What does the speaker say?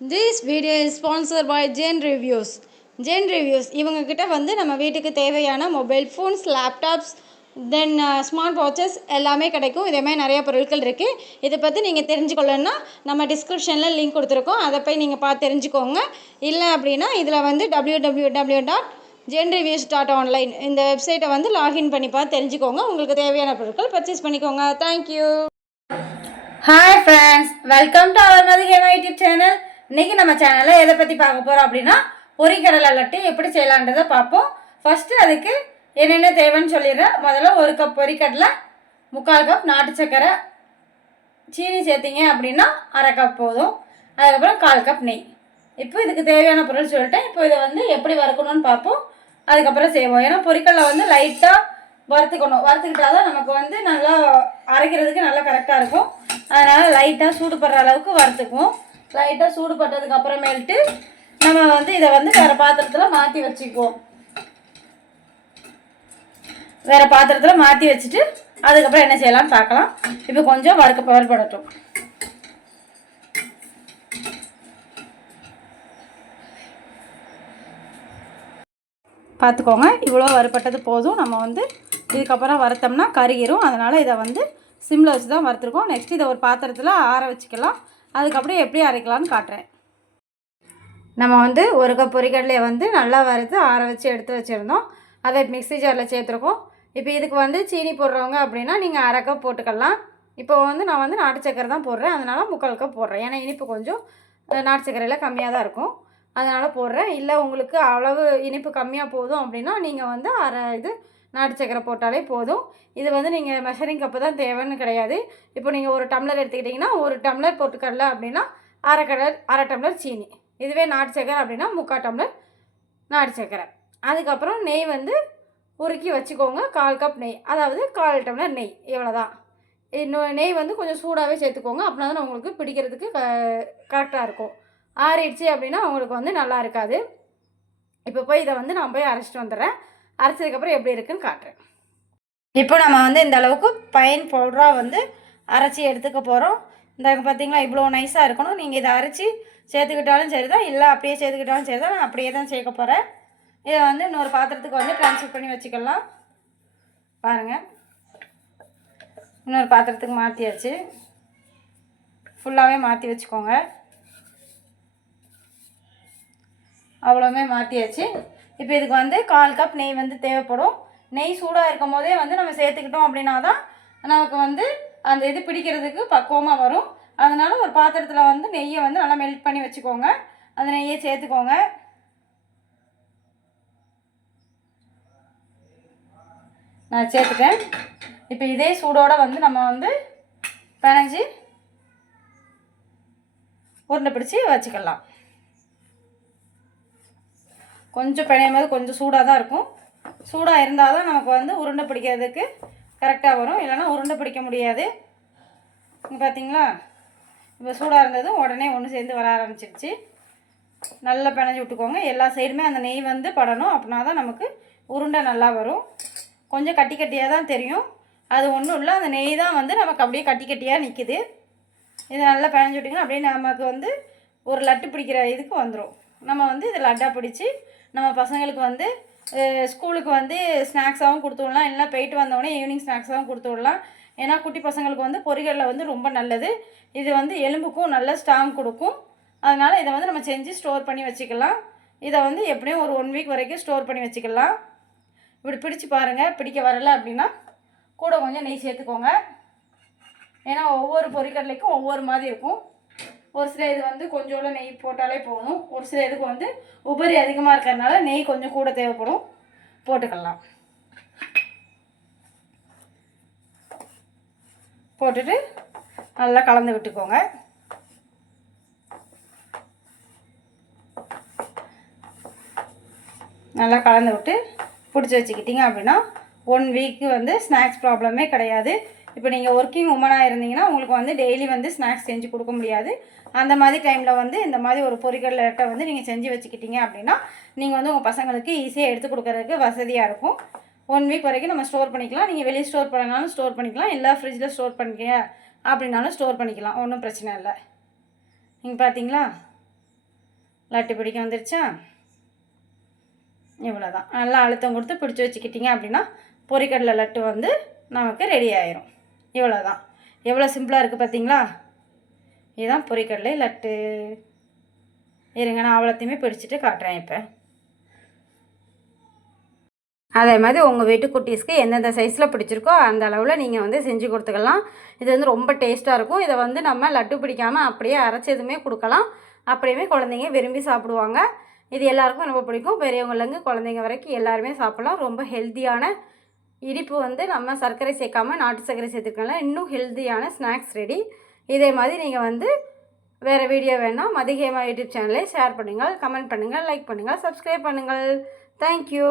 This video is sponsor by Zen Reviews Zen Reviews இவங்கக்கிட்ட வந்து நம்ம வீட்டுக்கு தேவையான mobile phones laptops then smart watches எல்லாமே கிடைக்கும். இதே மாதிரி நிறைய பொருட்கள் இருக்குது இதை பற்றி நீங்கள் தெரிஞ்சுக்கொள்ளணும்னா நம்ம டிஸ்கிரிப்ஷனில் லிங்க் கொடுத்துருக்கோம். அதை போய் நீங்கள் பார்த்து தெரிஞ்சுக்கோங்க. இல்லை அப்படின்னா இதில் வந்து W W W dot Zen Reviews dot online இந்த வெப்சைட்டை வந்து லாகின் பண்ணி பார்த்து தெரிஞ்சுக்கோங்க. உங்களுக்கு தேவையான பொருட்கள் பர்ச்சேஸ் பண்ணிக்கோங்க. Thank you hi friends welcome to our Mathi Hema YouTube channel இன்னைக்கு நம்ம சேனலில் எதை பற்றி பார்க்க போகிறோம் அப்படின்னா பொரிக்கடலை லட்டு எப்படி செய்யலான்றதை பார்ப்போம். ஃபஸ்ட்டு அதுக்கு என்னென்ன தேவைன்னு சொல்லிடுறேன். முதல்ல ஒரு கப் பொரிக்கடலை முக்கால் கப் நாட்டு சர்க்கரை சீனி சேர்த்திங்க அப்படின்னா அரை கப் போதும். அதுக்கப்புறம் கால் கப் நெய். இப்போ இதுக்கு தேவையான பொருள் சொல்லிட்டேன். இப்போ இதை வந்து எப்படி வறுக்கணும்னு பார்ப்போம். அதுக்கப்புறம் செய்வோம். ஏன்னா பொரிக்கடலை வந்து லைட்டாக வறுத்துக்கணும். வறுத்துக்கிட்டா தான் நமக்கு வந்து நல்லா அரைக்கிறதுக்கு நல்லா கரெக்டாக இருக்கும். அதனால் லைட்டாக சூடுபடுற அளவுக்கு வறுத்துக்குவோம். லைட்டாக சூடு பட்டதுக்கு அப்புறமேல்ட்டு நம்ம வந்து இதை வந்து வேறு பாத்திரத்தில் மாற்றி வச்சுக்குவோம். வேறு பாத்திரத்தில் மாற்றி வச்சுட்டு அதுக்கப்புறம் என்ன செய்யலாம்னு பார்க்கலாம். இப்போ கொஞ்சம் வறுக்க வறுபடட்டும். பார்த்துக்கோங்க இவ்வளோ வறுப்பட்டது போதும். நம்ம வந்து இதுக்கப்புறம் வறுத்தோம்னா கருகிரும். அதனால் இதை வந்து சிம்மில் வச்சு தான் வறுத்துருக்கோம். நெக்ஸ்ட் இதை ஒரு பாத்திரத்தில் ஆற வச்சுக்கலாம். அதுக்கப்புறம் எப்படி அரைக்கலாம்னு காட்டுறேன். நம்ம வந்து ஒரு கப் பொரிக்கடலையை வந்து நல்லா வறுத்து ஆற வச்சு எடுத்து வச்சுருந்தோம். அதை மிக்ஸி ஜாரில் சேர்த்துருக்கோம். இப்போ இதுக்கு வந்து சீனி போடுறவங்க அப்படின்னா நீங்கள் அரை கப் போட்டுக்கலாம். இப்போ வந்து நான் வந்து நாட்டு சக்கரை தான் போடுறேன். அதனால் முக்கால் கப் போடுறேன். ஏன்னா இனிப்பு கொஞ்சம் நாட்டு சக்கரையில் கம்மியாக தான் இருக்கும். அதனால் போடுறேன். இல்லை உங்களுக்கு அளவு இனிப்பு கம்மியாக போதும் அப்படின்னா நீங்கள் வந்து அரை இது நாட்டு சக்கரை போட்டாலே போதும். இது வந்து நீங்கள் மெஷரிங் கப்பு தான் தேவைன்னு கிடையாது. இப்போ நீங்கள் ஒரு டம்ளர் எடுத்துக்கிட்டிங்கன்னா ஒரு டம்ளர் போட்டுக்கடல அப்படின்னா அரை கடல் அரை டம்ளர் சீனி. இதுவே நாட்டு சக்கரை அப்படின்னா முக்கால் டம்ளர் நாட்டு சக்கரை. அதுக்கப்புறம் நெய் வந்து உருக்கி வச்சுக்கோங்க கால் கப் நெய். அதாவது கால் டம்ளர் நெய் இவ்வளோதான் இன்னும் நெய் வந்து கொஞ்சம் சூடாகவே சேர்த்துக்கோங்க. அப்படின்னா தான் உங்களுக்கு பிடிக்கிறதுக்கு க கரெக்டாக இருக்கும். ஆறிடுச்சு அப்படின்னா உங்களுக்கு வந்து நல்லா இருக்காது. இப்போ போய் இதை வந்து நான் போய் அரைச்சிட்டு வந்துடுறேன். அரைச்சதுக்கப்புறம் எப்படி இருக்குன்னு காட்டுறேன். இப்போ நம்ம வந்து இந்த அளவுக்கு பைன் பவுடராக வந்து அரைச்சி எடுத்துக்க போகிறோம் இந்த பார்த்தீங்களா இவ்வளோ நைஸாக இருக்கணும். நீங்கள் இதை அரைச்சி சேர்த்துக்கிட்டாலும் சரி தான் இல்லை அப்படியே சேர்த்துக்கிட்டாலும் சரி தான் நான் அப்படியே தான் சேர்க்க போகிறேன் இதை வந்து இன்னொரு பாத்திரத்துக்கு வந்து ட்ரான்ஸ்ஃபர் பண்ணி வச்சுக்கலாம். பாருங்கள் இன்னொரு பாத்திரத்துக்கு மாற்றியாச்சு ஃபுல்லாகவே மாற்றி வச்சுக்கோங்க. அவ்வளோமே மாற்றியாச்சு இப்போ இதுக்கு வந்து கால் கப் நெய் வந்து தேவைப்படும். நெய் சூடாக இருக்கும் போதே வந்து நம்ம சேர்த்துக்கிட்டோம் அப்படின்னா தான் நமக்கு வந்து அந்த இது பிடிக்கிறதுக்கு பக்குவமாக வரும். அதனால் ஒரு பாத்திரத்தில் வந்து நெய்யை வந்து நல்லா மெல்ட் பண்ணி வச்சுக்கோங்க. அந்த நெய்யை சேர்த்துக்கோங்க. நான் சேர்த்துட்டேன். இப்போ இதே சூடோடு வந்து நம்ம வந்து பிணைஞ்சி உருண்டை பிடிச்சி வச்சுக்கலாம். கொஞ்சம் பிணையும் போது கொஞ்சம் சூடாக தான் இருக்கும். சூடாக இருந்தால் தான் நமக்கு வந்து உருண்டை பிடிக்கிறதுக்கு கரெக்டாக வரும். இல்லைன்னா உருண்டை பிடிக்க முடியாது. இங்கே பார்த்தீங்களா இப்போ சூடாக இருந்தது உடனே ஒன்று சேர்ந்து வர ஆரம்பிச்சிருச்சு. நல்லா பிணைஞ்சு விட்டுக்கோங்க. எல்லா சைடுமே அந்த நெய் வந்து படணும். அப்படின்னா தான் நமக்கு உருண்டை நல்லா வரும். கொஞ்சம் கட்டி கட்டியாக தான் தெரியும். அது ஒன்றும் இல்லை. அந்த நெய் தான் வந்து நமக்கு அப்படியே கட்டி கட்டியாக நிற்குது இதை நல்லா பிணைஞ்சி விட்டிங்கன்னா அப்படியே நமக்கு வந்து ஒரு லட்டு பிடிக்கிற இதுக்கு வந்துடும் நம்ம வந்து இதை லட்டாக பிடிச்சி நம்ம பசங்களுக்கு வந்து ஸ்கூலுக்கு வந்து ஸ்நாக்ஸாகவும் கொடுத்து விடலாம். இல்லைனா போயிட்டு வந்தோடனே ஈவினிங் ஸ்நாக்ஸாகவும் கொடுத்து விடலாம். ஏன்னா குட்டி பசங்களுக்கு வந்து பொறிகளில் வந்து ரொம்ப நல்லது. இது வந்து எலும்புக்கும் நல்ல ஸ்ட்ராங் கொடுக்கும். அதனால் இதை வந்து நம்ம செஞ்சு ஸ்டோர் பண்ணி வச்சுக்கலாம். இதை வந்து எப்படியும் ஒரு ஒன் வீக் வரைக்கும் ஸ்டோர் பண்ணி வச்சுக்கலாம். இப்படி பிடிச்சு பாருங்கள் பிடிக்க வரலை அப்படின்னா கூட கொஞ்சம் நெய் சேர்த்துக்கோங்க. ஏன்னா ஒவ்வொரு பொரிக்கடலைக்கும் ஒவ்வொரு மாதிரி இருக்கும். ஒரு சில இது வந்து கொஞ்சோட நெய் போட்டாலே போதும். ஒரு சில இதுக்கு வந்து உபரி அதிகமாக இருக்கிறதுனால நெய் கொஞ்சம் கூட தேவைப்படும். போட்டுக்கலாம். போட்டுட்டு நல்லா கலந்து விட்டுக்கோங்க. நல்லா கலந்து விட்டு பிடிச்சி வச்சுக்கிட்டீங்க அப்படின்னா ஒன் வீக்கு வந்து ஸ்நாக்ஸ் ப்ராப்ளமே கிடையாது. இப்போ நீங்கள் ஒர்க்கிங் உமனாக இருந்தீங்கன்னா உங்களுக்கு வந்து டெய்லி வந்து ஸ்நாக்ஸ் செஞ்சு கொடுக்க முடியாது. அந்த மாதிரி டைமில் வந்து இந்த மாதிரி ஒரு பொறிகள் லட்டை வந்து நீங்கள் செஞ்சு வச்சுக்கிட்டீங்க அப்படின்னா நீங்கள் வந்து உங்கள் பசங்களுக்கு ஈஸியாக எடுத்து கொடுக்கறதுக்கு வசதியாக இருக்கும். ஒன் வீக் வரைக்கும் நம்ம ஸ்டோர் பண்ணிக்கலாம். நீங்கள் வெளியே ஸ்டோர் பண்ணனாலும் ஸ்டோர் பண்ணிக்கலாம். இல்லை ஃப்ரிட்ஜில் ஸ்டோர் பண்ணிக்க அப்படின்னாலும் ஸ்டோர் பண்ணிக்கலாம். ஒன்றும் பிரச்சனை இல்லை. நீங்கள் பார்த்தீங்களா லட்டு பிடிக்க வந்துருச்சா? இவ்வளோதான் நல்லா அழுத்தம் கொடுத்து பிடிச்சி வச்சுக்கிட்டிங்க அப்படின்னா பொறிக்கடலை லட்டு வந்து நமக்கு ரெடி ஆயிரும். இவ்வளோதான் எவ்வளோ சிம்பிளாக இருக்குது பார்த்தீங்களா இதுதான் பொரிக்கடலை லட்டு. இருங்க நான் அவ்வளோத்தையுமே பிடிச்சிட்டு காட்டுறேன் இப்போ. அதே மாதிரி உங்கள் வீட்டு குட்டீஸ்க்கு எந்தெந்த சைஸில் பிடிச்சிருக்கோ அந்த அளவில் நீங்கள் வந்து செஞ்சு கொடுத்துக்கலாம். இது வந்து ரொம்ப டேஸ்ட்டாக இருக்கும். இதை வந்து நம்ம லட்டு பிடிக்காமல் அப்படியே அரைச்சதுமே கொடுக்கலாம். அப்படியுமே குழந்தைங்க விரும்பி சாப்பிடுவாங்க. இது எல்லாருக்கும் ரொம்ப பிடிக்கும். பெரியவங்கலேருந்து குழந்தைங்க வரைக்கும் எல்லாருமே சாப்பிடலாம். ரொம்ப ஹெல்த்தியான இனிப்பு வந்து நம்ம சர்க்கரை சேர்க்காம நாட்டு சர்க்கரை சேர்த்துருக்கனால இன்னும் ஹெல்த்தியான ஸ்நாக்ஸ் ரெடி இதே மாதிரி நீங்கள் வந்து வேறு வீடியோ வேணால் மதிகேமா யூடியூப் சேனலை ஷேர் பண்ணுங்கள் கமெண்ட் பண்ணுங்கள் லைக் பண்ணுங்கள் சப்ஸ்கிரைப் பண்ணுங்கள். Thank you